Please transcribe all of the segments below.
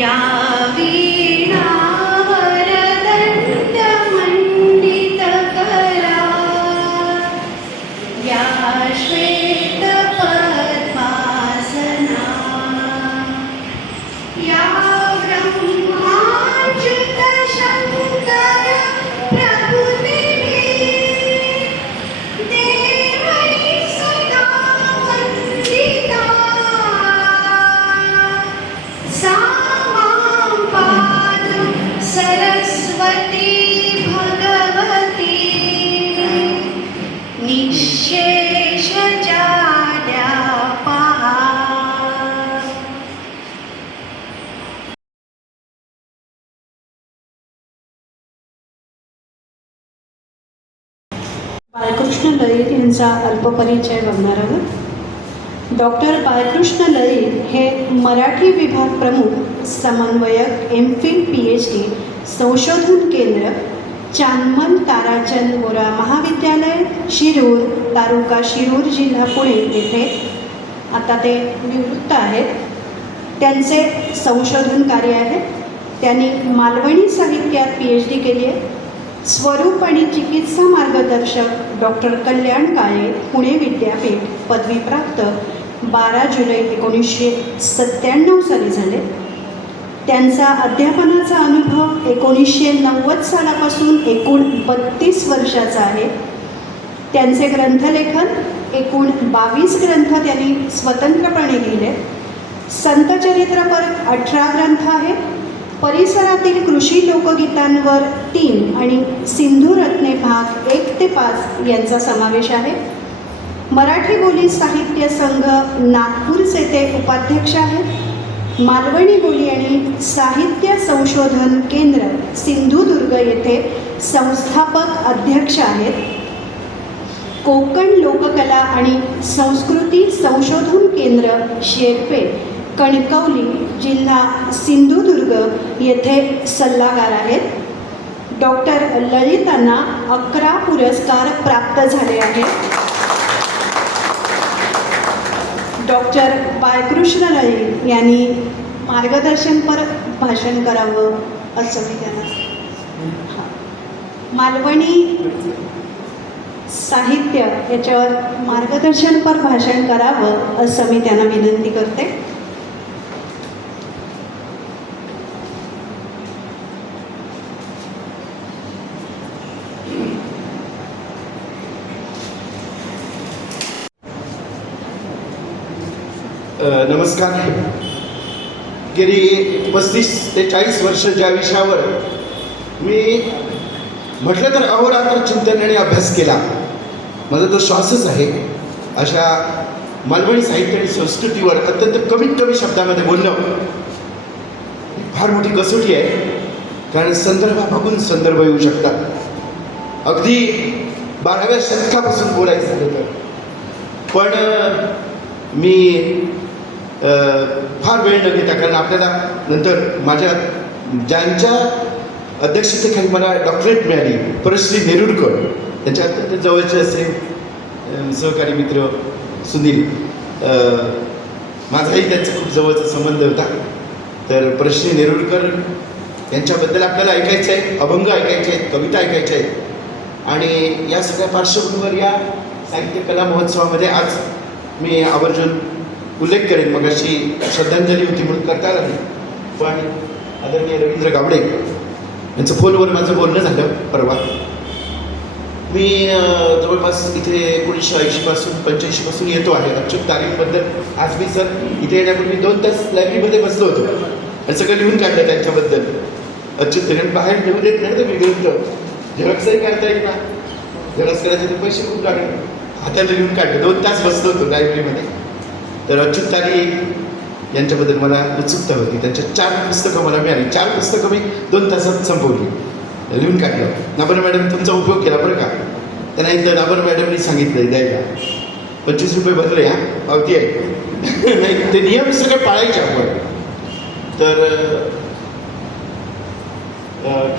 या वीणावरदण्डमण्डितकरा या श्वेतपद्मासना या ब्रह्माच्युतशङ्कर प्रभुदेवी देवै सदा वन्दिता सा मां पातु सरस्वती भगवती निःशेषजाड्यापहा. बाळकृष्ण लळित यांचा अल्पपरिचय बघणार आहोत. डॉक्टर बाळकृष्ण लळित हे मराठी विभाग प्रमुख, समन्वयक, MPhil PhD, संशोधन केंद्र, चांदमल ताराचंद बोरा महाविद्यालय, शिरूर, तालुका शिरूर, जिल्हा पुणे येथे आता ते निवृत्त आहेत. त्यांचे संशोधन कार्य आहे. त्यांनी मालवणी साहित्यात PhD केली आहे. स्वरूप आणि चिकित्सा मार्गदर्शक डॉक्टर कल्याण काळे, पुणे विद्यापीठ, पदवीप्राप्त, 12 जुलै 1997 साली झाले. त्यांचा अध्यापनाचा अनुभव 1990 सालापासून एकूण 32 वर्षाचा आहे. त्यांचे ग्रंथलेखन एकूण 22 ग्रंथ त्यांनी स्वतंत्रपणे लिहिले. संतचरित्रपर 18 ग्रंथ आहेत. परिसरातील कृषी लोकगीतांवर 3 आणि सिंधुरत्ने भाग 1 ते 5 यांचा समावेश आहे. मराठी बोली साहित्य संघ नागपूरचे ते उपाध्यक्ष आहेत. मालवणी बोली आणि साहित्य संशोधन केंद्र सिंधुदुर्ग येथे संस्थापक अध्यक्ष आहेत. कोकण लोककला आणि संस्कृती संशोधन केंद्र शेरपे, कणकवली, जिल्हा सिंधुदुर्ग येथे सल्लागार आहेत. डॉक्टर ललितांना 11 पुरस्कार प्राप्त झाले आहेत. डॉक्टर बाळकृष्ण लळित यांनी मार्गदर्शनपर भाषण करावं असं मी त्यांना मालवणी साहित्य याच्यावर मार्गदर्शनपर भाषण करावं असं मी त्यांना विनंती करते. नमस्कार. गेली 35 ते 40 वर्ष ज्या विषयावर मी म्हटलं तर अहोरात्र चिंतन आणि अभ्यास केला, माझा तो श्वासच आहे. अशा मालवणी साहित्य आणि संस्कृतीवर अत्यंत कमीत कमी शब्दामध्ये बोलणं फार मोठी कसोटी आहे. कारण संदर्भापासून संदर्भ येऊ शकतात. अगदी 12व्या शतकापासून बोलायचं झालं तर. पण मी फार वेळ न घेता, कारण आपल्याला नंतर माझ्या ज्यांच्या अध्यक्षतेखाली मला डॉक्टरेट मिळाली, परश्री नेरुरकर, त्यांच्या अत्यंत जवळचे असे सहकारी मित्र सुनील, माझाही त्यांचा खूप जवळचा संबंध होता. तर परश्री नेरुरकर यांच्याबद्दल आपल्याला ऐकायचं आहे, अभंग ऐकायचे आहेत, कविता ऐकायच्या आहेत. आणि या सगळ्या पार्श्वभूमीवर या साहित्य कला महोत्सवामध्ये आज मी आवर्जून उल्लेख करेन. मग अशी श्रद्धांजली होती म्हणून करता आली, पण आदरणीय रवींद्र गावडे यांचं फोनवर माझं बोलणं झालं परवा. मी जवळपास इथे 1980 पासून 85 पासून येतो आहे. अच्युत तारीखबद्दल आज मी सर इथे येण्यापूर्वी 2 तास लायब्ररीमध्ये बसलो होतो आणि सगळं लिहून काढलं त्यांच्याबद्दल. अच्युत तारीख बाहेर लिहून देत नाही तर मी ग्रंथ झेरॉक्सही काढता येईल ना, झेरॉक्स करायचे तर पैसे खूप लागले, हाताला लिहून काढले. 2 तास बसलो होतो लायब्ररीमध्ये. तर अच्युत तारीख यांच्याबद्दल मला उत्सुकता होती. त्यांच्या 4 पुस्तकं मला मिळाली. 4 पुस्तकं मी 2 तासात संपवली, लिहून काढलं. नाबर मॅडम तुमचा उपयोग केला बरं का. त्यांना एकदा नाबर मॅडमनी सांगितलं द्यायला, 25 रुपये भरले, हां पावती आहे. नाही, ते नियम सगळे पाळायचे आपण. तर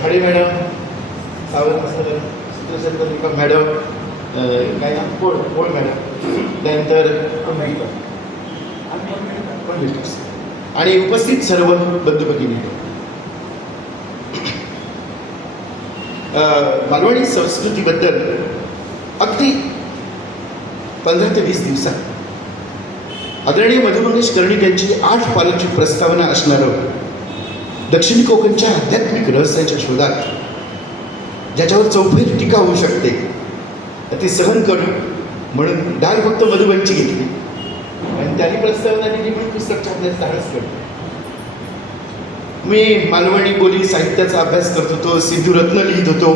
Khade madam, Sawant sir, Sutrashankar madam, काय नाम पोळ मॅडम, त्यानंतर आणि उपस्थित सर्व बंधू भगिनी, मालवणी संस्कृतीबद्दल अगदी 15 ते 20 दिवसात आदरणीय मधु मंगेश कर्णिक यांची 8 पानांची प्रस्तावना असणारं दक्षिण कोकणच्या आध्यात्मिक रहस्याच्या शोधात, ज्याच्यावर चौफेर टीका होऊ शकते, ती सहन करू म्हणून डाळ फक्त मधुबाईंची घेतली आणि त्यांनी प्रस्तावना दिली म्हणून पुस्तक छापण्यास धाडस करतो. मी मालवणी बोली साहित्याचा अभ्यास करत होतो, सिंधू रत्न लिहित होतो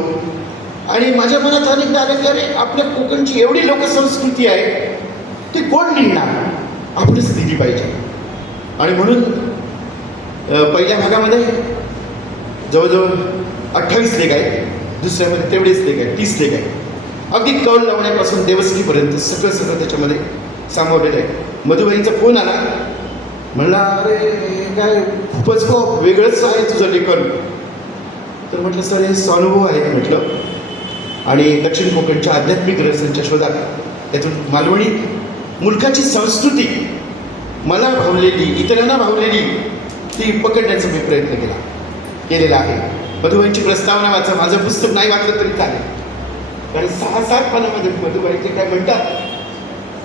आणि माझ्या मनात अनेकदा आलं की अरे आपल्या कोकणची एवढी लोकसंस्कृती आहे, ती कोण लिहिणार, आपणच लिहिली पाहिजे. आणि म्हणून पहिल्या भागामध्ये जवळजवळ 28 लेख आहेत, दुसऱ्यामध्ये तेवढेच लेख आहेत, 30 लेख आहेत. अगदी कौल लावण्यापासून देवस्कीपर्यंत सगळं त्याच्यामध्ये सामावलेलं आहे. मधुबाईंचा फोन आला, म्हणला अरे काय खूपच वेगळंच आहे तुझं लेखन. तर म्हटलं सर हे स्वानुभव आहेत म्हटलं, आणि दक्षिण कोकणच्या आध्यात्मिक रहस्यांच्या शोधात यातून मालवणी मुलकाची संस्कृती मला भावलेली, इतरांना भावलेली, ती पकडण्याचा मी प्रयत्न केलेला आहे. मधुबाईंची प्रस्तावना वाचा, माझं पुस्तक नाही वाचलं तरी चालेल, कारण 6-7 पानामध्ये मधुबाईचे काय म्हणतात.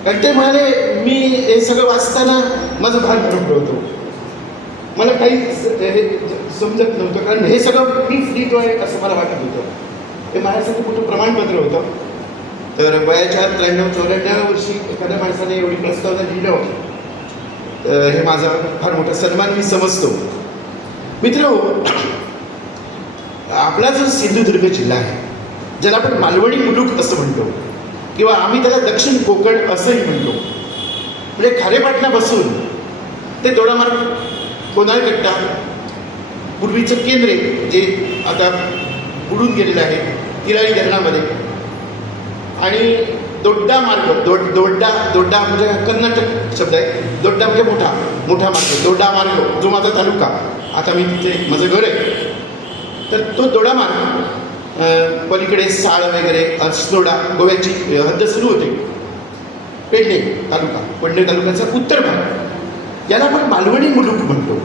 कारण ते म्हणाले मी हे सगळं वाचताना माझं भान हरपलं, मला काही हे समजत नव्हतं, कारण हे सगळं मीच लिहितो आहे असं मला वाटत होतं. हे माझ्यासाठी मोठं प्रमाणपत्र होतं. तर वयाच्या 93-94 वर्षी एखाद्या माणसाने एवढी प्रस्तावना लिहिलं, तर हे माझा फार मोठा सन्मान मी समजतो. मित्रांनो, आपला जो सिंधुदुर्ग जिल्हा आहे, ज्याला आपण मालवणी मुलूक असं म्हणतो किंवा आम्ही त्याला दक्षिण कोकण असंही म्हणतो, म्हणजे खारेपाटणापासून ते दोडामार्ग, कोणाळकट्टा, पूर्वीचं केंद्रे जे आता बुडून गेलेलं आहे तिराळी धरणामध्ये, आणि दोड्डा मार्ग, दोड्डा म्हणजे कर्नाटक शब्द आहे, दोड्डा म्हणजे मोठा मार्ग, दोड्डा मार्ग जो माझा तालुका, आता मी तिथे माझं घर आहे, तर तो दोडा मार्ग पलीकडे साळ वगैरे, अस्नोडा, गोव्याची हद्द सुरू होते. पेडणे तालुका, पेडणे तालुक्याचा उत्तर भाग, याला आपण मालवणी मुलूक म्हणतो.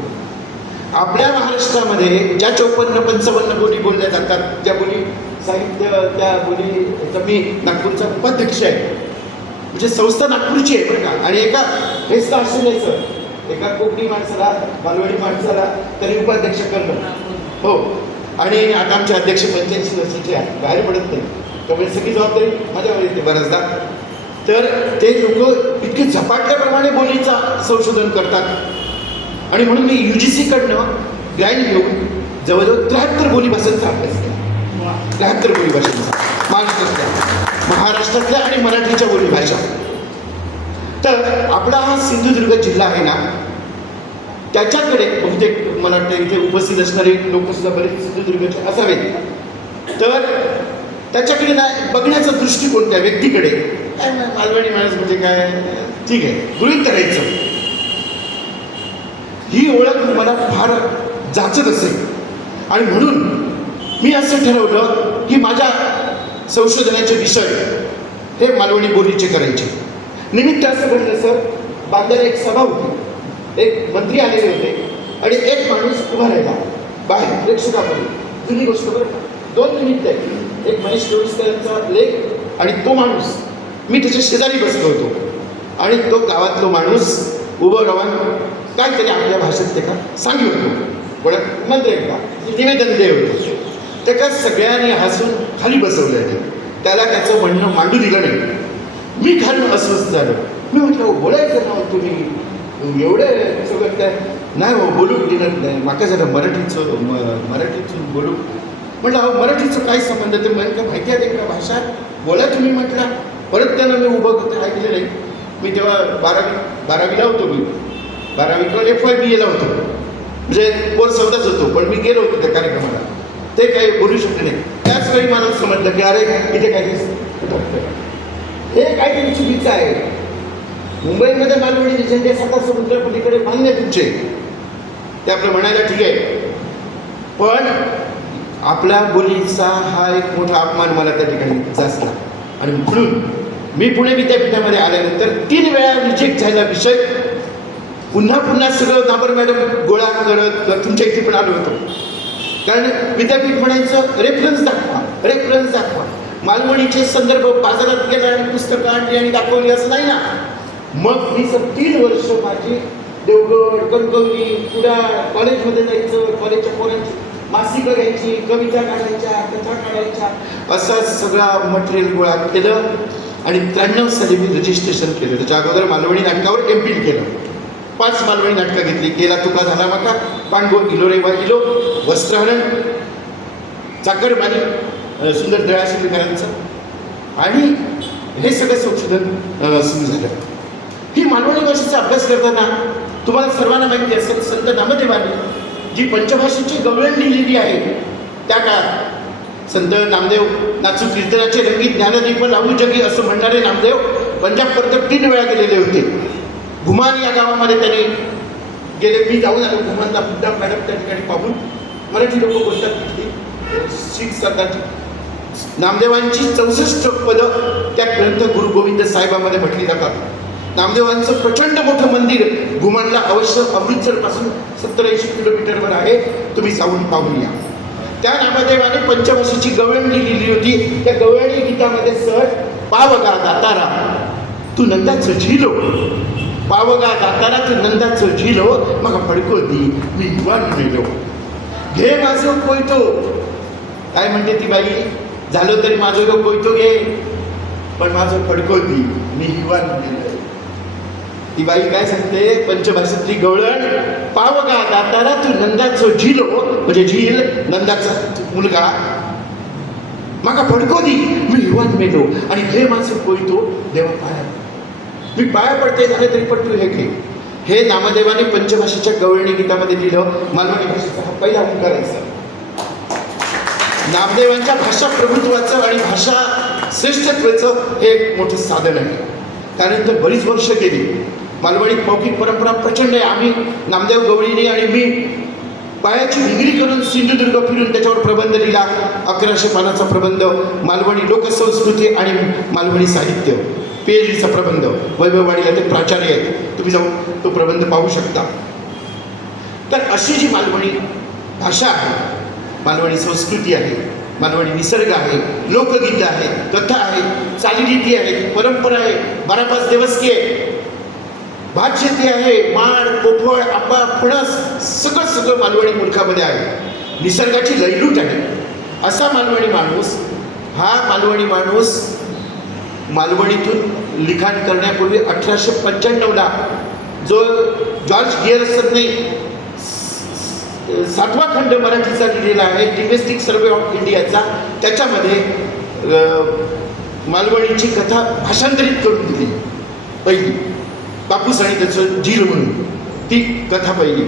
आपल्या महाराष्ट्रामध्ये ज्या 54-55 बोली बोलल्या जातात, त्या बोली साहित्य, त्या बोलीचा मी नागपूरचा उपाध्यक्ष आहे, म्हणजे संस्था नागपूरची आहे बरं का. आणि हे आश्चर्याचं, एका कोकणी माणसाला, मालवणी माणसाला तरी उपाध्यक्ष करणं, हो. आणि आता आमचे अध्यक्ष 85 वर्षाचे आहे, बाहेर पडत नाही, त्यामुळे सगळी जबाबदारी माझ्यावर येते बऱ्याचदा. तर ते लोक इतके झपाटल्याप्रमाणे बोलीचा संशोधन करतात, आणि म्हणून मी UGCकडनं गाईड घेऊन जवळजवळ 73 बोलीभाषांचा अभ्यास केला. 73 बोलीभाषांचा महाराष्ट्रातल्या आणि मराठीच्या बोलीभाषा. तर आपला हा सिंधुदुर्ग जिल्हा आहे ना, त्याच्याकडे बहुतेक मला वाटतं इथे उपस्थित असणारे लोकसुद्धा बरेच सिंधुदुर्गचे असावेत. तर त्याच्याकडे ना बघण्याचा दृष्टिकोन त्या व्यक्तीकडे काय, मालवणी माणूस म्हणजे काय, ठीक आहे गृहीत करायचं, ही ओळख मला फार जाचत असेल. आणि म्हणून मी असं ठरवलं की माझ्या संशोधनाचे विषय हे मालवणी बोलीचे करायचे. निमित्त असं घडलं सर, बांद्याला एक सभा होती, एक मंत्री आलेले होते आणि एक माणूस उभा राहिला बाहेर प्रेक्षकापुढे. जुनी गोष्ट बरं, 2 निमित्त आहे, एक मनीष जोडीस्करांचा लेख आणि तो माणूस, मी त्याच्या शेजारी बसलो होतो आणि तो गावातलो माणूस उभं राहून काहीतरी आपल्या भाषेत ते का सांगित होतो, कोणाक मंत्र एकदा निवेदन दे होतं. त्याला सगळ्यांनी हसून खाली बसवलं आहे, त्याला त्याचं म्हणणं मांडू दिलं नाही. मी खाली अस्वस्थ झालो. मी म्हटलं बोलायचं ना तुम्ही एवढं सगळं काय नाही हो, बोलू दिलं नाही, माका जरा मराठीतून बोलू. म्हटलं अहो मराठीचं काय संबंध, ते मला माहिती आहे का भाषा, बोला तुम्ही म्हटला. परत त्यानं मी उभं होतं, ऐकलं नाही. मी तेव्हा 12वीला होतो, मी 12वी किंवा FYBAला होतो, म्हणजे बोल सौदाच होतो, पण मी गेलो होतो त्या कार्यक्रमाला. ते काही बोलू शकले नाही. त्याच वेळी मला समजलं की अरे इथे काहीतरी हे काहीतरी चुकीचं आहे. मुंबईमध्ये मालवणी झेंडे 7 समुद्रापलीकडे मान्य तुमचे, ते आपलं म्हणायला ठीक आहे, पण आपल्या बोलीचा हा एक मोठा अपमान मला त्या ठिकाणी जास्त. आणि म्हणून मी पुणे विद्यापीठामध्ये आल्यानंतर 3 वेळा रिजेक्ट झालेला विषय पुन्हा पुन्हा सगळं नाबर मॅडम गोळा करत तुमच्या इथे पण आलो होतो. कारण विद्यापीठ म्हणायचं रेफरन्स दाखवा. मालवणीचे संदर्भ बाजारात गेला आणि पुस्तकं आणली आणि दाखवली असं नाही ना. मग मी 3 वर्ष माझी देवगड, कणकवली, कुडाळ, कॉलेजमध्ये जायचं, कॉलेजच्या पोरांची मासिकं घ्यायची, कविता काढायच्या, कथा काढायच्या, असा सगळा मटेरियल गोळा केलं आणि 93 साली मी रजिस्ट्रेशन केलं. त्याच्या अगोदर मालवणी नाटकावर एम.फिल केलं. 5 मालवणी नाटकं घेतली. केला तुका झाला माका, पांडव इलो रे वा इलो, वस्त्रहरण, चाकरमानी, सुंदर दयाशिवकरांचं आणि हे सगळं संशोधन सुरू झालं. ही मालवणी भाषेचा अभ्यास करताना तुम्हाला सर्वांना माहिती असेल, संत नामदेवांनी जी पंचभाषेची गवळण लिहिलेली आहे त्या काळात संत नामदेव नाचू कीर्तनाचे रंगीत ज्ञानदीप लावू जगी असं म्हणणारे नामदेव पंजाबपर्यंत 3 वेळा गेलेले होते. घुमान या गावामध्ये त्यांनी गेले. मी जाऊन आलो घुमानला. बुद्धा मॅडम त्या ठिकाणी पाहून मराठी लोक बोलतात तिथली शीख सरदारची. नामदेवांची 64 पदं त्या ग्रंथ गुरु गोविंद साहेबांमध्ये म्हटली जातात. नामदेवांचं प्रचंड मोठं मंदिर घुमानला अवश्य अमृतसरपासून 70-80 किलोमीटरवर आहे. तुम्ही जाऊन पाहून या. त्या नामदेवाने पंचभाषेची गवळणी लिहिली होती. त्या गवळणी गीतामध्ये सर पावगा दातारा तू नंदाचं झिलो, पावगा दातारा तू नंदाचं झिलो, मग फडको दी मी युवान गेलो, घे माझं कोयतो. काय म्हणते ती बाई, झालं तरी माझं कोयतो घे, पण माझं फडको दी मी युवान गेलो. ती बाई काय सांगते, पंचभाषेतली गवळण, पावगा दातारा तू नंदाचं झिलो, म्हणजे झील नंदाचा मुलगा, माका फडको दी मी युवान मेलो, आणि घे माझं कोयतो देवा पाया, मी पाया पडते झाले तरी पण तू हे घे. हे नामदेवाने पंचभाषेच्या गवळणी गीतामध्ये लिहिलं. मालवणी भाषेचा हा पहिला ओंकार आहे सर. नामदेवांच्या भाषा प्रभुत्वाचं आणि भाषा श्रेष्ठत्वाचं हे एक मोठं साधन आहे. त्यानंतर बरीच वर्ष गेली. मालवणीत मौखिक परंपरा प्रचंड आहे. आम्ही नामदेव गवळीने आणि मी पायाची डिग्री करून सिंधुदुर्ग फिरून त्याच्यावर प्रबंध लिहिला. 1100 पानाचा प्रबंध, मालवणी लोकसंस्कृती आणि मालवणी साहित्य, PhDचा प्रबंध. वैभववाडीला ते प्राचार्य आहेत. तुम्ही जाऊन तो प्रबंध पाहू शकता. तर अशी जी मालवणी भाषा आहे, मालवणी संस्कृती आहे, मालवणी निसर्ग आहे, लोकगीतं आहे, कथा आहे, चालीरीती आहे, परंपरा आहे, 12-5 दिवसकी आहे, भात शेती आहे, माड, पोफळ, आंबा, फणस, सगळं मालवणी मुलखामध्ये आहे. निसर्गाची लयलूट आहे. असा मालवणी माणूस, हा मालवणी माणूस मालवणीतून लिखाण करण्यापूर्वी 1895ला जो जॉर्ज गिअर्सनने 7वा खंड मराठीचा लिहिलेला आहे, लिंग्विस्टिक सर्वे ऑफ इंडियाचा, त्याच्यामध्ये मालवणीची कथा भाषांतरित करून दिली पहिली. बापूस आणि त्याचं झील म्हणून ती कथा पहिली.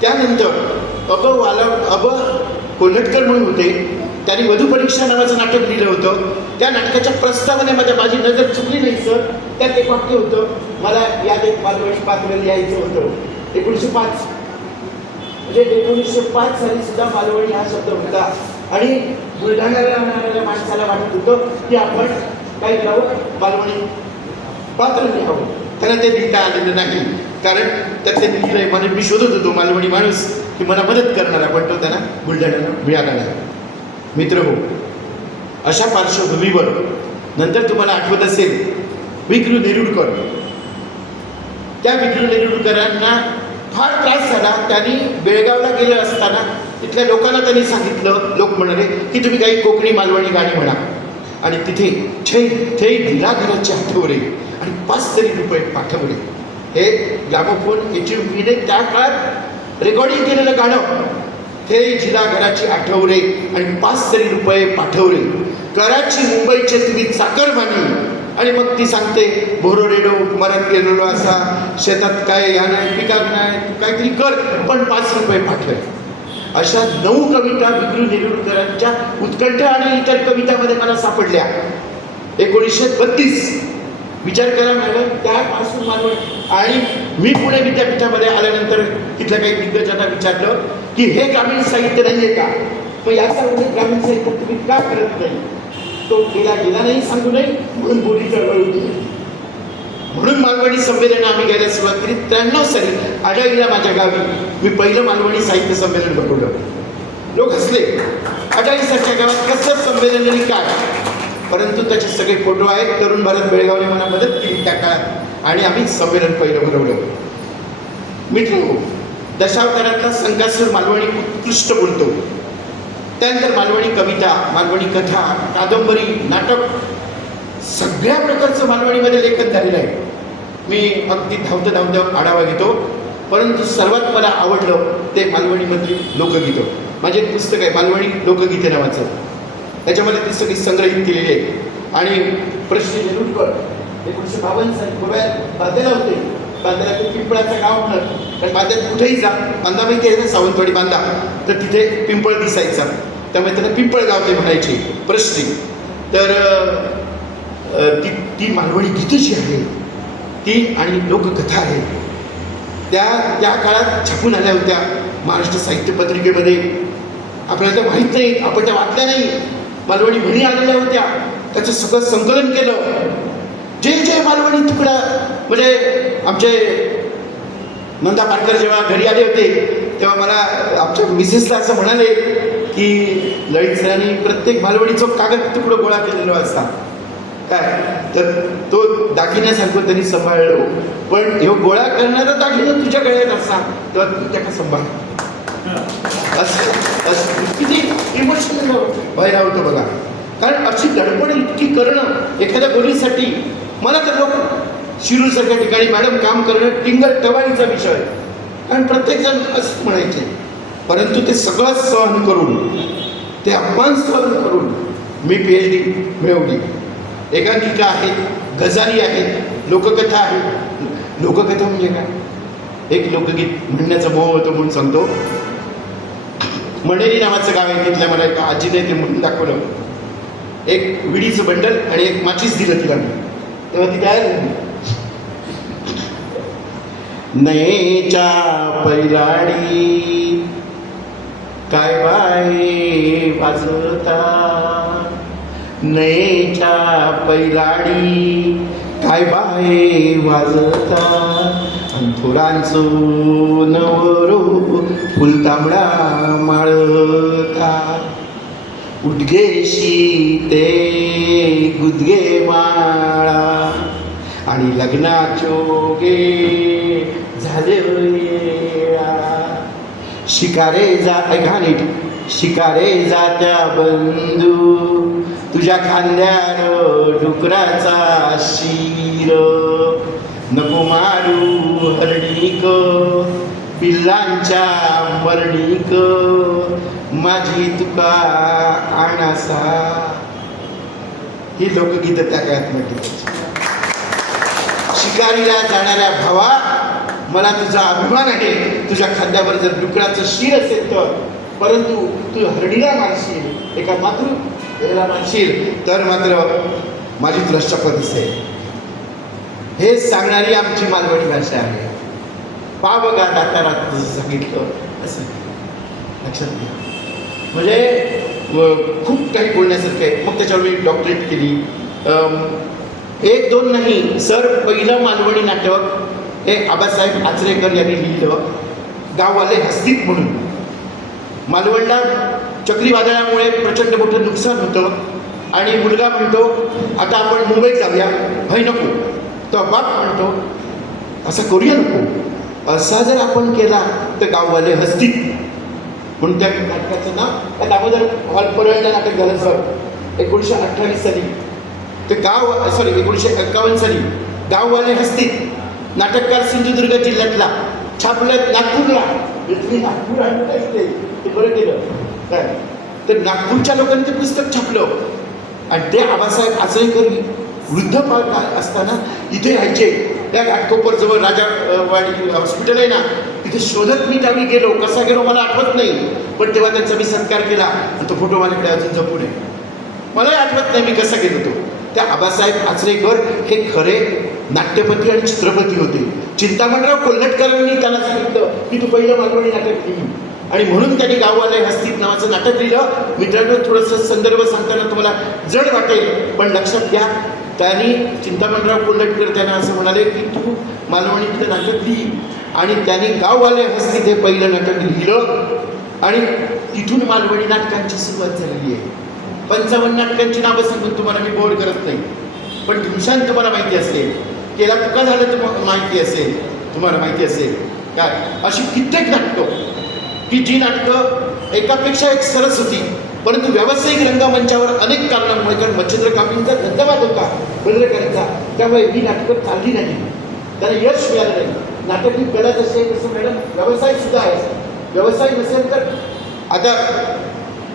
त्यानंतर अब कोल्हटकर म्हणून होते, त्यांनी वधू परीक्षा नावाचं नाटक लिहिलं होतं. त्या नाटकाच्या प्रस्तावनेमध्ये माझी नजर चुकली नाही सर, त्यात एक वाक्य होतं, मला याद मालवणी पात्र लिहायचं होतं. 1905 म्हणजे 1905 साली सुद्धा मालवणी हा शब्द होता. आणि बुलढाण्याला राहणाऱ्या माणसाला वाटत होतं की आपण काय करावं, मालवणी पात्र लिहावं. त्यांना ते लिहिता आलेलं नाही, कारण त्यात ते लिहिलंय. म्हणून मी शोधत होतो मालवणी माणूस की मला मदत करणारा, पण तो त्यांना बुलढाण्याला मिळाला नाही. मित्र हो, अशा पार्श्वभूमीवर नंतर तुम्हाला आठवत असेल विक्रू नेरुरकर. त्या विक्रू नेरुरकरांना फार त्रास झाला. त्यांनी बेळगावला गेलं असताना तिथल्या लोकांना त्यांनी सांगितलं, लोक म्हणाले की तुम्ही काही कोकणी मालवणी गाणी म्हणा. आणि तिथे थे दिला घराचे आठवरे आणि 5 तरी रुपये पाठवले. हे ग्रामोफोन HMVने त्या काळात रेकॉर्डिंग केलेलं गाणं. थे जिला घराची आठवरे आणि 5 तरी रुपये पाठवले, कराची मुंबईचे तुम्ही चाकरमानी. आणि मग ती सांगते, भोरोरेडो मरण गेलेलो असा, शेतात काय या नाही, पिकाक नाही, तू काहीतरी कर, पण 5 रुपये पाठवे. अशा 9 कविता विक्रू नेरुरकरांच्या उत्कंठ आणि इतर कवितामध्ये मला सापडल्या. 1932 विचार करा मॅडम, त्यापासून मालवण. आणि मी पुणे विद्यापीठामध्ये आल्यानंतर तिथल्या काही दिग्गजांना विचारलं की हे ग्रामीण साहित्य नाही आहे का, मग याचा म्हणजे ग्रामीण साहित्य तुम्ही का करत नाही. तो गेला नाही सांगू नये म्हणून बोली चळवळ होती. म्हणून मालवणी संमेलन आम्ही घ्यायला सुरुवात केली. 93 साली आढळीला माझ्या गावी मी पहिलं मालवणी साहित्य संमेलन भरवलं. लोक हसले, आढळीसारख्या गावात कसं संमेलन आणि काय, परंतु त्याचे सगळे फोटो आहेत. तरुण भारत बेळगावने मला मदत केली त्या काळात आणि आम्ही संमेलन पहिलं भरवलं. मित्र दशावतारातला संकासूर मालवणी उत्कृष्ट बोलतो. त्यानंतर मालवणी कविता, मालवणी कथा, कादंबरी, नाटक, सगळ्या प्रकारचं मालवणीमध्ये लेखन झालेलं आहे. मी अगदी धावतं आढावा घेतो, परंतु सर्वात मला आवडलं ते मालवणीमधली लोकगीतं. माझे एक पुस्तक आहे मालवणी लोकगीते नावाचं. त्याच्यामध्ये ती सगळी संग्रहित केलेली आहे. आणि प्रश्न नेरुरकर 1952 साली गोव्यात बांद्याला होते. बांद्याला ते पिंपळाचं गाव म्हणत, कारण बांद्यात कुठेही जा, बांदा माहिती आहे ना, सावंतवाडी बांदा, तर तिथे पिंपळ दिसायचा, त्यामुळे त्याला पिंपळगाव ते म्हणायचे प्रश्नी. तर ती मालवणी गीतं जी आहे ती आणि लोककथा आहे त्या काळात छापून आल्या होत्या महाराष्ट्र साहित्य पत्रिकेमध्ये. आपल्याला त्या माहीत नाही, आपण त्या वाचल्या नाही. मालवणी म्हणी आलेल्या होत्या, त्याचं सगळं संकलन केलं. जे मालवणी तुकडा, म्हणजे आमचे नंदा पारकर जेव्हा घरी आले होते तेव्हा मला आमच्या मिसेसला असं म्हणाले की ललित सरांनी प्रत्येक मालवणीचं कागद तुकडं गोळा केलेलं असता काय, तर तो दागिन्यासारखं त्यांनी सांभाळलो. पण हे गोळा करणारा दागिनं तुझ्या गळ्यात असा तेव्हा तू त्याला सांभाळ. असं किती इमोशनल व्हायला होतं बघा. कारण अशी धडपड इतकी करणं एखाद्या बोलीसाठी, मला तर लोक शिरूरसारख्या ठिकाणी मॅडम काम करणं टिंगल टवाळीचा विषय आहे, कारण प्रत्येकजण असंच म्हणायचे. परंतु ते सगळं सहन करून, ते अपमान सहन करून मी PhD मिळवली. एकांकिका आहेत, गझाली आहेत, लोककथा आहेत. लोककथा म्हणजे काय, एक लोकगीत म्हणण्याचं मोह होतं म्हणून सांगतो. मणेरी नावाचं गाव आहे, तिथल्या मला एका आजीने ते म्हणून दाखवलं. एक विडीचं बंडल आणि एक माचीस दिलं तिला मी, तेव्हा ती काय नयेच्या पैलाडी काय बाय वाजवता, नयेच्या पैलाडी काय बाय वाजता, थोरांचो नवरो फुलतांबडा माळता, उडगेशी ते गुदगे माळा आणि लग्नाच्यो गे झाले वेळा, शिकारे जा ऐका नीट, शिकारे जात्या बंधू तुझ्या खांद्यावर डुकराचा शिर, नको मारू हरणीक पिल्लांच्या मरणीक, माझी तुका आणासा. ही लोकगीतं त्या काळात म्हटली. शिकारीला जाणाऱ्या भावा, मला तुझा अभिमान आहे, तुझ्या खांद्यावर जर डुकराचं शीर असेल तर, परंतु तू हरणीला मारशील, एका मातृला मारशील तर मात्र माझी तुला शपथ असेल. हे सांगणारी आमची मालवणी भाषा आहे. पा बघा दातारात जसं सांगितलं असं लक्षात घ्या. म्हणजे खूप काही बोलण्यासारखं आहे. मग त्याच्यावर मी डॉक्टरेट केली. 1-2 नाही सर, पहिलं मालवणी नाटक हे आबासाहेब आचरेकर यांनी लिहिलं, गाववाले हस्तीत म्हणून. मालवणला चक्रीवादळामुळे प्रचंड मोठं नुकसान होतं आणि मुलगा म्हणतो आता आपण मुंबईत जाऊया. हय नको. तो बाप म्हणतो असं करूया नको. असा जर आपण केला तर गाववाले हस्तीत म्हणून त्या नाटकाचं नाव, त्या दामोदर हॉल परळला नाटक झालं सर 1928 साली. ते गाव 1951 साली गाववाले हस्तीत. नाटककार सिंधुदुर्ग जिल्ह्यातला, छापलं नागपूरला. नागपूर आणलं ते बरं केलं काय, तर नागपूरच्या लोकांनी ते पुस्तक छापलं. आणि ते आबासाहेब आचरेकर वृद्ध पालक असताना इथे राहायचे. त्या घाटकोपरजवळ राजावाडी हॉस्पिटल आहे ना, तिथे शोधत मी त्यावेळी गेलो. कसा गेलो मला आठवत नाही, पण तेव्हा त्यांचा मी सत्कार केला आणि तो फोटो माझ्याकडे अजून जपून आहे. मलाही आठवत नाही मी कसा गेलो तो. त्या आबासाहेब आचरेकर हे खरे नाट्यपती आणि चित्रपती होते. चिंतामणराव कोल्हटकरांनी त्यांना सांगितलं की तू पहिलं मालवणी नाटक लिही. आणि म्हणून त्यांनी गाववाले हस्तीत नावाचं नाटक लिहिलं. मित्रांनो, थोडंसं संदर्भ सांगताना तुम्हाला जड वाटेल, पण लक्षात घ्या, त्यांनी चिंतामणराव कोल्हटकर त्यांना असं म्हणाले की तू मालवणीतलं नाटक लिही, आणि त्यांनी गाववाले हस्तीत हे पहिलं नाटक लिहिलं आणि तिथून मालवणी नाटकांची सुरुवात झालेली आहे. 55 नाटकांची नावं सांगून तुम्हाला मी बोर्ड करत नाही, पण तुमच्यात तुम्हाला माहिती असेल, केला तुका झालं तुम्हाला माहिती असेल, तुम्हाला माहिती असेल काय अशी कित्येक नाटकं की जी नाटकं एकापेक्षा एक सरस होती, परंतु व्यावसायिक रंगमंचावर अनेक कारणांमुळे, कारण मच्छिंद्र कांबळींचा धंदावाद होता पडळकरांचा, त्यामुळे ही नाटकं चालली नाही, त्याला यश मिळालं नाही. नाटक ही कला जशी आहे तसं मॅडम व्यवसाय सुद्धा आहे. व्यवसाय नसेल तर आता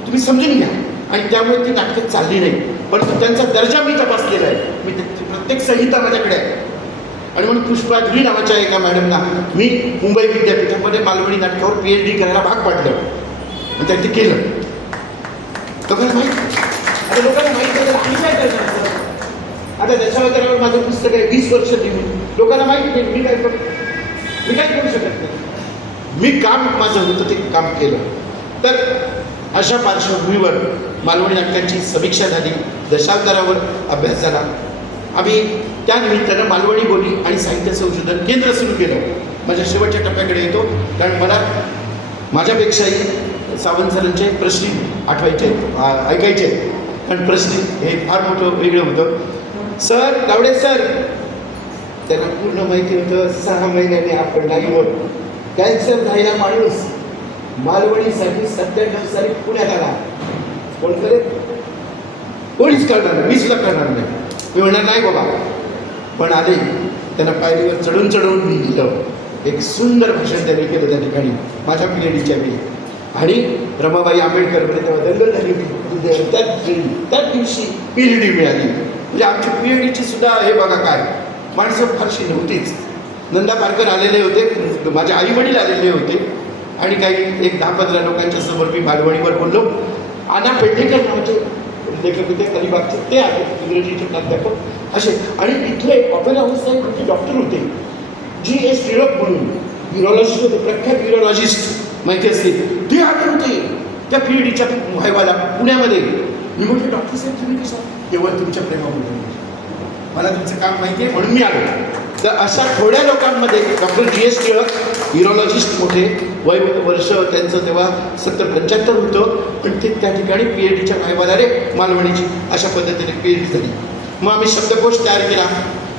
तुम्ही समजून घ्या, आणि त्यामुळे ती नाटकं चालली नाही. परंतु त्यांचा दर्जा मी तपासलेला आहे, मी त्याची प्रत्येक संहिता माझ्याकडे आहे. आणि म्हणून पुष्पा धुरी नावाच्या एका मॅडमना मी मुंबई विद्यापीठामध्ये मालवणी नाटकावर PhD करायला भाग पाडलं, आणि त्यांनी ते केलं. लोकांना माहीत, आता लोकांना माहीत आहे, आम्ही काय करणार? आता दशावतारावर माझं पुस्तक आहे, 20 वर्ष लिहून, लोकांना माहीत नाही, मी काय करू शकत नाही. मी काम माझं होतं ते काम केलं. तर अशा पार्श्वभूमीवर मालवणी नाटकांची समीक्षा झाली, दशावतारावर अभ्यास झाला. आम्ही त्यानिमित्तानं मालवणी बोली आणि साहित्य संशोधन केंद्र सुरू केलं. माझ्या शेवटच्या टप्प्याकडे येतो, कारण मला माझ्यापेक्षाही सावंत सरांचे प्रश्न आठवायचे ऐकायचे, कारण प्रश्न हे फार मोठं वेगळं होतं. सर गावडे सर, त्यांना पूर्ण माहिती होतं 6 महिन्याने आपण लाईव्हवर कॅन्सर झालेला माणूस मालवणीसाठी 97 साली पुण्यात आला. कोण करेल? कोणीच करणार नाही, मी सुद्धा करणार नाही. मी म्हणणार नाही बाबा, पण आले. त्यांना पायरीवर चढून चढवून मी लिहिलं. एक सुंदर भाषण त्यांनी केलं त्या ठिकाणी माझ्या PhDच्या वेळी, आणि रमाबाई आंबेडकरकडे तेव्हा दंगल झाली होती. त्याच दिवशी PhD मिळाली. म्हणजे आमची PhDची सुद्धा हे बघा काय, माणसं फारशी नव्हतीच. नंदा पारकर आलेले होते, माझे आई वडील आलेले होते, आणि काही एक 10-15 लोकांच्या समोर मी मालवणीवर बोललो. आना पेडणेकर नावाचे लेखक होते अलिबागचे, ते आले, इंग्रजीचे प्राध्यापक असे. आणि इथले ऑपेरा हाऊस साहेब होते, डॉक्टर होते, G.S. टिळक म्हणून युरोलॉजिस्ट होते, प्रख्यात युरोलॉजिस्ट माहिती असतील, ते आले होते त्या PhDच्या व्हायवाला पुण्यामध्ये. मी म्हटलं डॉक्टर साहेब तुम्ही कशा? केवळ तुमच्या प्रेमामध्ये, मला तुमचं काम माहिती आहे म्हणून मी आलो. तर अशा थोड्या लोकांमध्ये डॉक्टर G.S. टिळक युरोलॉजिस्ट मोठे, वय वर्ष त्यांचं तेव्हा 70-75 होतं, पण ते त्या ठिकाणी PhDच्या व्हायवाला रे मालवणीची अशा पद्धतीने PhD झाली. मग आम्ही शब्दकोश तयार केला,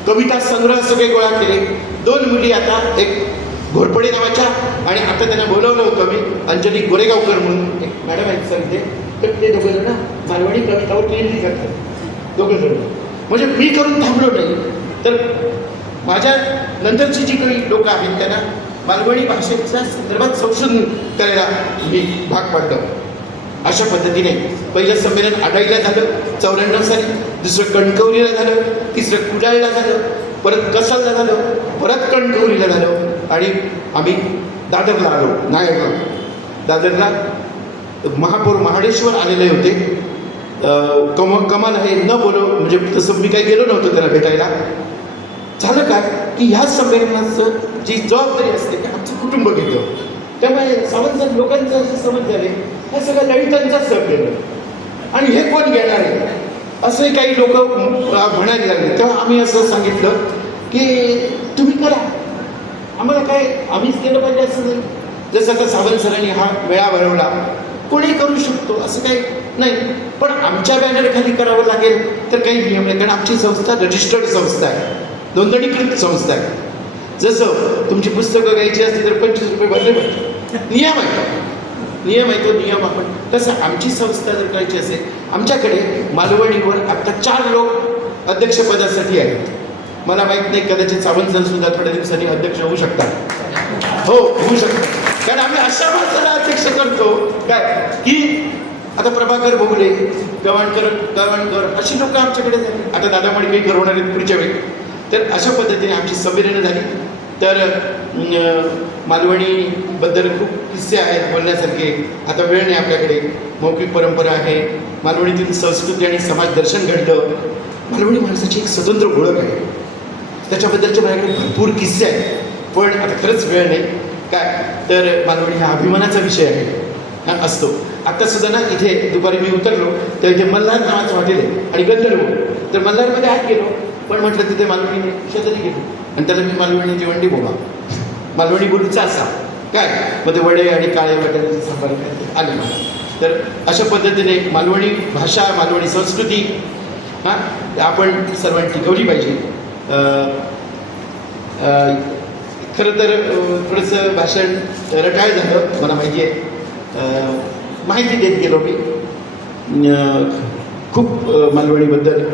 कविता संग्रह सगळे गोळा केले. 2 मुली आता, एक घोरपडे नावाच्या, आणि आता त्यांना बोलवलं होतं मी, अंजली गोरेगावकर म्हणून एक मॅडम आहेत सांगते, तर ते दोघं जण मालवणी कवितावर PhD करतात, दोघं जण. म्हणजे मी करून थांबलो नाही, तर माझ्या नंतरची जी काही लोक आहेत त्यांना मालवणी भाषेच्या संदर्भात संशोधन करायला मी भाग पाडलं. अशा पद्धतीने पहिलं संमेलन आडाईला झालं 94 साली, दुसरं कणकवलीला झालं, तिसरं कुडाळला झालं, परत कसालला झालं, परत कणकवलीला झालं, आणि आम्ही दादरला आलो. नायकला दादरला महापौर महाडेश्वर आलेले होते. कमाल हे न बोलव, म्हणजे तसं मी काही गेलो नव्हतो त्याला भेटायला. झालं काय की ह्या संमेलनाचं जी जबाबदारी असते की आमचं कुटुंब घेतं, त्यामुळे सावंत लोकांचं असे समज झाले ह्या सगळ्या ललितांचाच सग गेलं, आणि हे कोण घेणार आहे असे काही लोक म्हणायला लागले. तेव्हा आम्ही असं सांगितलं की तुम्ही करा, आम्हाला काय आम्हीच केलं पाहिजे असं नाही. जसं आता सावंत सरांनी हा मेळा भरवला, कोणी करू शकतो असं काही नाही, पण आमच्या बॅनरखाली करावं लागेल तर काही नियम नाही, कारण आमची संस्था रजिस्टर्ड संस्था आहे, नोंदणीकृत संस्था आहे. जसं तुमची पुस्तकं घ्यायची असतील तर 25 रुपये भरले पाहिजे, नियम आहे तो नियम. आपण तसं आमची संस्था जर करायची असेल, आमच्याकडे मालवणीवर आता 4 लोक अध्यक्षपदासाठी आहेत. मला माहीत नाही, कदाचित सावंत सर सुद्धा थोड्या दिवसांनी अध्यक्ष होऊ शकतात. हो, होऊ शकतात, कारण आम्ही अशा माणसाला अध्यक्ष करतो काय की आता प्रभाकर भोगले, गवाणकर अशी लोक आमच्याकडे झाली. आता दादा मडकेकर होणार आहेत पुढच्या वेळी. तर अशा पद्धतीने आमची संमेलनं झाली. तर मालवणीबद्दल खूप किस्से आहेत बोलण्यासारखे. आता वेळ नाही आपल्याकडे, मौखिक परंपरा आहे, मालवणीतील संस्कृती आणि समाज दर्शन घडलं. मालवणी माणसाची एक स्वतंत्र ओळख आहे, त्याच्याबद्दलचे माझ्याकडे भरपूर किस्से आहेत, पण आता खरंच वेळ नाही. काय तर मालवणी हा अभिमानाचा विषय आहे हा असतो. आता सुद्धा ना इथे दुपारी मी उतरलो तर इथे मल्हार नावाचं हॉटेल आहे आणि गंधर्व. तर मल्हारमध्ये आत गेलो पण म्हटलं तिथे मालवणी शेजारी गेलो आणि त्याला मी मालवणी जेवण बोला मालवणी बोलूचा असा काय मग ते वडे आणि काळे वाटाण्याचे सांबार आले मला. तर अशा पद्धतीने मालवणी भाषा मालवणी संस्कृती हां आपण सर्वांनी टिकवली पाहिजे. खरं तर थोडंसं भाषण रटाळ झालं मला माहिती आहे. माहिती देत गेलो मी खूप मालवणीबद्दल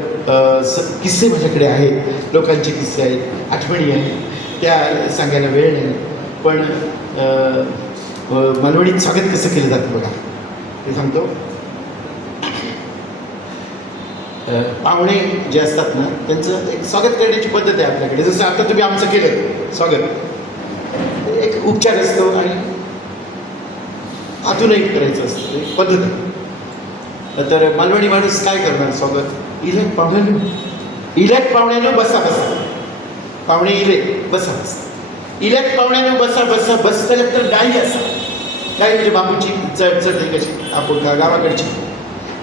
किस्से माझ्याकडे आहेत, लोकांचे किस्से आहेत, आठवणी आहेत, त्या सांगायला वेळ नाही. पण मालवणीत स्वागत कसं केलं जातं बघा ते सांगतो. पाहुणे जे असतात ना त्यांचं एक स्वागत करण्याची पद्धत आहे आपल्याकडे. जसं आता तुम्ही आमचं केलं स्वागत एक उपचार असतो आणि आतूनही करायचं असतं एक पद्धत आहे. तर मालवणी माणूस काय करणार स्वागत? इलेट पाहुण्यानं बसा बसा पाहुणे इले बसा बसा इल्यात पाहुण्यानं बसा बसा बसल्यात तर डाळी असा काय म्हणजे बाबूची चढचढ कशी आपण गावाकडची.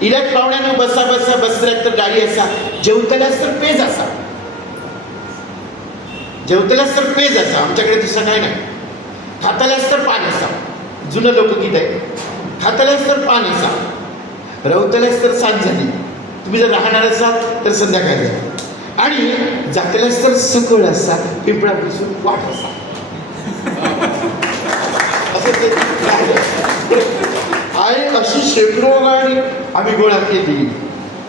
इल्यात पाहुण्यानं बसा बसा बसल्यात तर डाळी असा जेवतल्यास तर पेज असा जेवतल्यास तर पेज असा. आमच्याकडे दुसरं काय नाही. खातल्यास तर पान असा जुनं लोकगीत आहे. खातल्यास तर पान असा रवतल्यास तर सांज झाली. तुम्ही जर राहणार असाल तर संध्याकाळ झाली आणि जातल्यास तर सकळ असा पिंपळापासून वाट असा असं ते आणि अशी शेकडो गाडी आम्ही गोळा केली.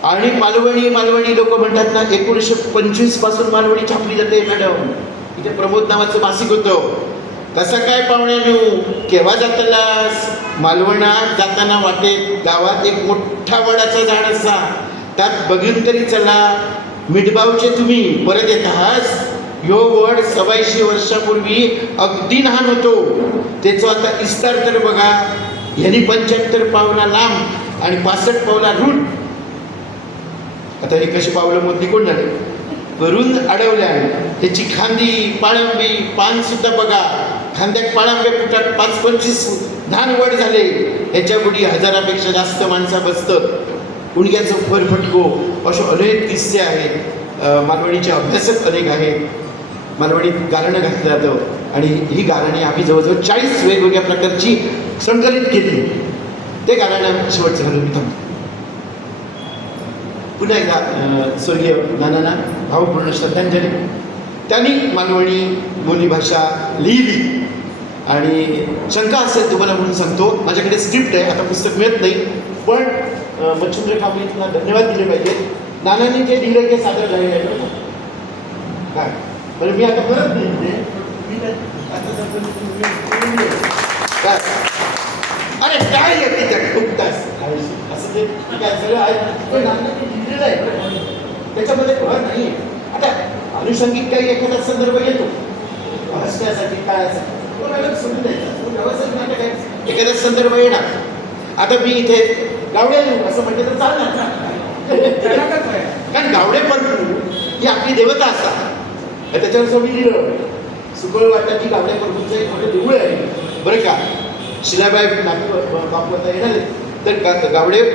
आणि मालवणी लोक म्हणतात ना 1925 पासून मालवणी छापली जाते मॅडम. इथे प्रमोद नावाचं मासिक होतं. कसं काय पाहुण्यानो केव्हा जातलास? मालवणात जाताना वाटेत गावात एक मोठा वडाचा झाड असा त्यात बघून तरी चला मिठबावचे तुम्ही परत येत आहात. यो वड 2700 वर्षापूर्वी अगदी लहान होतो. त्याचं आता विस्तार तर बघा. यांनी 75 पावला लांब आणि 65 पावला रुंद. आता हे कशी पावलं मोठी कोण झाले करून अडवल्या. त्याची खांदी पाळंबी पान सुद्धा बघा. खांद्यात पाळंबे फुटात 5-25 धान वड झाले. ह्याच्या बुडी 1000पेक्षा जास्त माणसं बसतात. गुडघ्याचं फरफटको असे अनेक किस्से आहेत. मालवणीचे अभ्यासक अनेक आहेत. मालवणीत गारणं घातलं जातं आणि ही गारणे आम्ही जवळजवळ 40 वेगवेगळ्या प्रकारची संकलित केली. ते गाणं शेवटचं घालून मी थांबतो. पुन्हा एकदा स्वर्गीय नानांना भावपूर्ण श्रद्धांजली. त्यांनी मालवणी बोलीभाषा लिहिली आणि शंका असेल तुम्हाला म्हणून सांगतो माझ्याकडे स्क्रिप्ट आहे. आता पुस्तक मिळत नाही पण मच्छिंद्र कांबळेंना धन्यवाद दिले पाहिजे. नानांनी जे लिहिलं ते सादर झालेलं आहे काय बरं मी आता परत नाही काय अरे काय येते त्या खूप तास असं ते काय सगळं आहे नानांनी लिहिलेलं आहे त्याच्यामध्ये भर नाही. आता अनुषंगिक काही एखादा संदर्भ येतो हसण्यासाठी काय समजून द्यायचा व्यावसायिक नाटक आहे एखादा संदर्भ येणार. आता मी इथे गावडे असं म्हटलं तर चालणार ना कारण गावडे परंतु ही आपली देवता असतात. त्याच्यावर मी लिहिलं सुकळ वाटाची गावडे परंतुचं एक मोठं देऊळ आहे बरं का. शिलाबाई बापवता येणार तर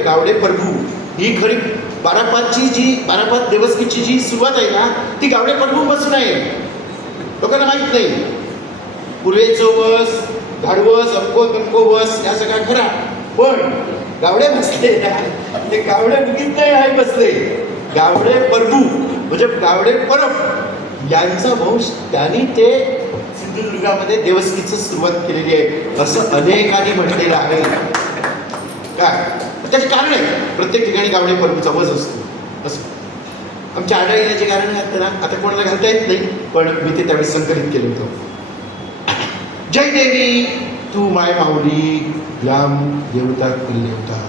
गावडे प्रभू ही खरी 12/5ची जी 12/5 देवस्कीची जी सुरुवात आहे ना ती गावडे प्रभू बसून आहे. लोकांना माहीत नाही. पूर्वेचं वस धाडवस अक्को तक्को वस या सगळ्या खरा पण गावडे बसले ते गावडे मुगीत नाही आहे बसले. गावडे प्रभू म्हणजे गावडे परब यांचा वंश त्यांनी ते सिंधुदुर्गामध्ये देवस्कीचं सुरुवात केलेली आहे असं अनेकांनी म्हटलेलं आहे. काय त्याचे कारण आहे प्रत्येक ठिकाणी गावडे परबूचा वज असतो असं. आमच्या आढळीला जे कारण घातलं ना आता कोणाला घालता येत नाही पण मी ते त्यावेळेस संकलित केलं होतं. जय देवी तू माय माऊली ग्राम देवता कुलदेवता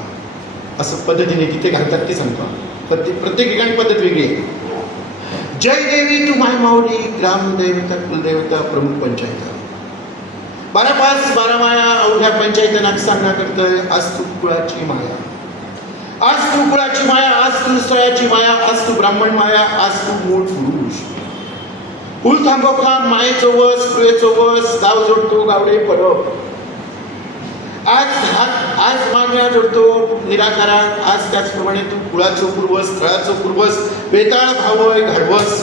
असं पद्धतीने तिथे घालतात ते सांगतो. प्रत्येक ठिकाणी पद्धत वेगळी आहे. जय देवी तू माय माऊली ग्राम देवता कुलदेवता प्रमुख पंचायत 12/5 12 माया अवघ्या पंचायतना सांगणा करतोय. आज तू कुळाची माया आज तू कुळाची माया आज तू स्थळाची माया आज तू ब्राह्मण माया आज तू मूळ पुरुष. कुळ थांबो काम मायेचो वस प्रियेचो वस गाव जोडतो गावडे पडप आज मागण्या जोडतो निराकारात आज त्याचप्रमाणे तू कुळाचो पूर्वस स्थळाचो पूर्वस बेताळ भावय घडवस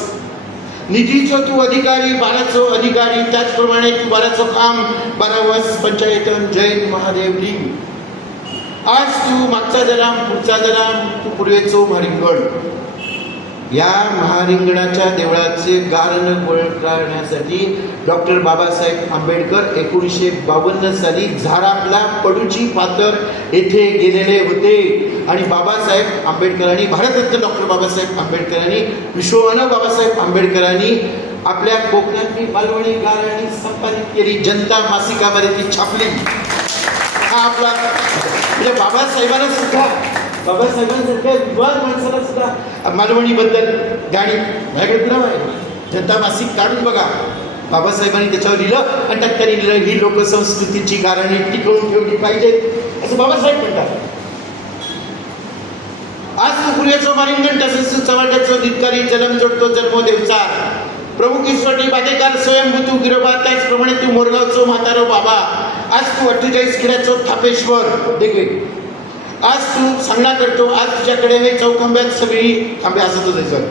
निधीचो तू अधिकारी बाराचो अधिकारी त्याचप्रमाणे तू बाराचो काम बारावस पंचायतन जैन महादेव लिंग आज तू मागचा जलाम पुढचा जलाम तू पूर्वेचो महारिंगण या महारिंगणाच्या देवळाचे गारण करण्यासाठी डॉक्टर बाबासाहेब आंबेडकर 1952 साली झारापला पडूची पातर येथे गेलेले होते आणि बाबासाहेब आंबेडकरांनी भारतरत्न डॉक्टर बाबासाहेब आंबेडकरांनी विश्वमानव बाबासाहेब आंबेडकरांनी आपल्या कोकणातली बालवणी गाराणी संपादित केली जनता मासिकामध्ये ती छापली हा आपला म्हणजे बाबासाहेबांना सुद्धा बाबासाहेबांसारख्या विद्वान माणसाला सुद्धा मालवणीबद्दल गाणी माझ्याकडे पुरावा आहे जनता मासिक काढून बघा बाबासाहेबांनी त्याच्यावर लिहिलं आणि त्यात त्यांनी लिहिलं ही लोकसंस्कृतीची गाणी टिकवून ठेवली पाहिजेत असं बाबासाहेब म्हणतात आज तू पूर्वेचो मारिंगण तसेच चव्हाट्याचो धिक्कारी जन्म जोडतो जन्मोदेवचा प्रमुख ईश्वरनी बातेकार स्वयंभूतू गिरोबा त्याचप्रमाणे तू मोरगावचो म्हातारो बाबा आज तू 48 किड्याचो थापेश्वर देखील आज तू सांगणा करतो आज तुझ्याकडे हे चौखांब्यात सगळी खांबे असतच आहे सर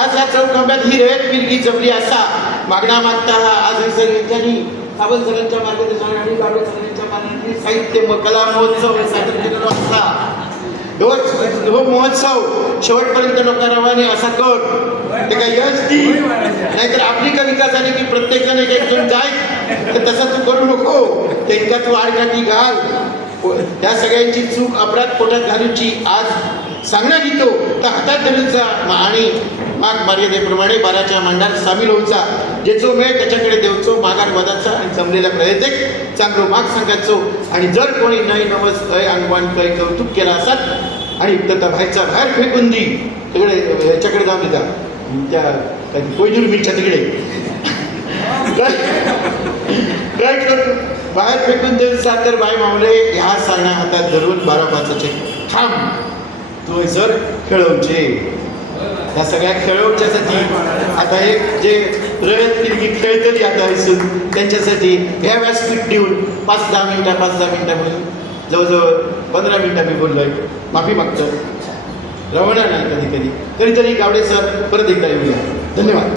आज या चौखांब्यात ही रेत पिरगी जमली असा मागणा मागता आज हे सर यांनी सावंत सरांच्या मार्गदर्शनाने गाडवे सरांच्या मार्गदर्शनाने साहित्य कला महोत्सव साजरा केलेला असता हो महोत्सव शेवटपर्यंत लोकांनी असा कर ते काय यश दी नाहीतर आपली कविता झाली की प्रत्येक जण एक जण जाय तर तसं तू करू नको त्यांका तू आडकाठी घाल त्या सगळ्यांची चूक अपराध पोटात घालूची आज सांगण्यात येतो तर हातात धरूचा आणि माग मर्यादेप्रमाणे बाराच्या मांडात सामील होऊचा जेचो मेळ त्याच्याकडे देवचो मागार वदाचा आणि जमलेल्या प्रयत्न चांगलो माग सांगायचो आणि जर कोणी नाही नवस अय अंगवान कै कौतुक केला असत आणि तर बाहेरचा बाहेर फेकून दी तिकडे याच्याकडे जाऊन देता त्या कोयजूर बीचच्या तिकडे काय करतो बाहेर फेकून देऊन साखर बाई मावले ह्या सांगण्या हातात धरून 12-5चे थांब तू सर खेळवचे ह्या सगळ्या खेळवच्यासाठी आता हे जे रयत तिरगी खेळतली आता असून त्यांच्यासाठी ह्या व्यासपीठ देऊन 5-10 मिनटं म्हणून जवळजवळ 15 मिनटं मी बोललो आहे माफी मागतो रवणा नाही कधी कधीतरी गावडे सर परत एकदा येऊया धन्यवाद